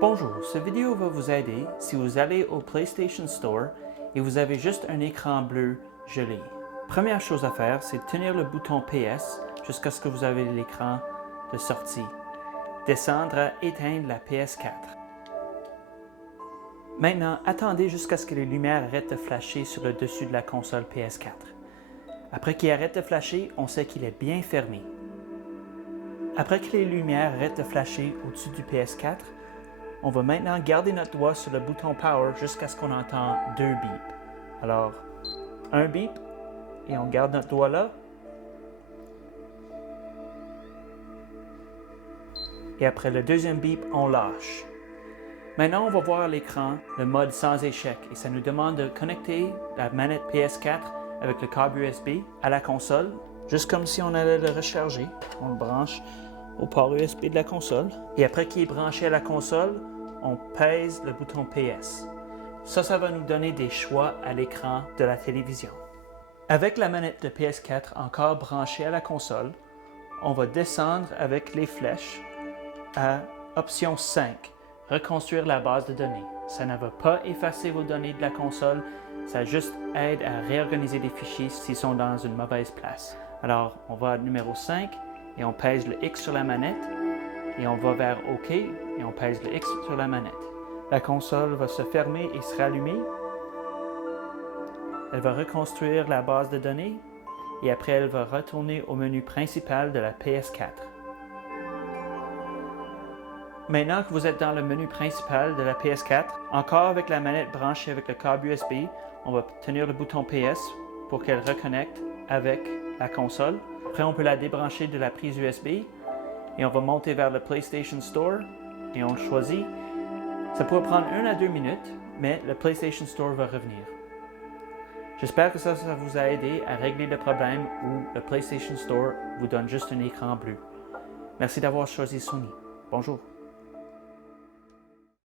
Bonjour, cette vidéo va vous aider si vous allez au PlayStation Store et vous avez juste un écran bleu gelé. Première chose à faire, c'est tenir le bouton PS jusqu'à ce que vous avez l'écran de sortie. Descendre à éteindre la PS4. Maintenant, attendez jusqu'à ce que les lumières arrêtent de flasher sur le dessus de la console PS4. Après qu'il arrête de flasher, on sait qu'il est bien fermé. Après que les lumières arrêtent de flasher au-dessus du PS4, on va maintenant garder notre doigt sur le bouton Power jusqu'à ce qu'on entende deux bips. Alors, un bip, et on garde notre doigt là. Et après le deuxième bip, on lâche. Maintenant, on va voir à l'écran le mode sans échec et ça nous demande de connecter la manette PS4 avec le câble USB à la console, juste comme si on allait le recharger. On le branche au port USB de la console. Et après qu'il est branché à la console, on pèse le bouton PS. Ça va nous donner des choix à l'écran de la télévision. Avec la manette de PS4 encore branchée à la console, on va descendre avec les flèches à option 5, reconstruire la base de données. Ça ne va pas effacer vos données de la console, ça juste aide à réorganiser les fichiers s'ils sont dans une mauvaise place. Alors, on va à numéro 5 et on pèse le X sur la manette et on va vers OK et on pèse le X sur la manette. La console va se fermer et se rallumer. Elle va reconstruire la base de données et après elle va retourner au menu principal de la PS4. Maintenant que vous êtes dans le menu principal de la PS4, encore avec la manette branchée avec le câble USB, on va tenir le bouton PS pour qu'elle reconnecte avec la console. Après, on peut la débrancher de la prise USB et on va monter vers le PlayStation Store et on le choisit. Ça pourrait prendre 1 à 2 minutes, mais le PlayStation Store va revenir. J'espère que ça vous a aidé à régler le problème où le PlayStation Store vous donne juste un écran bleu. Merci d'avoir choisi Sony. Bonjour.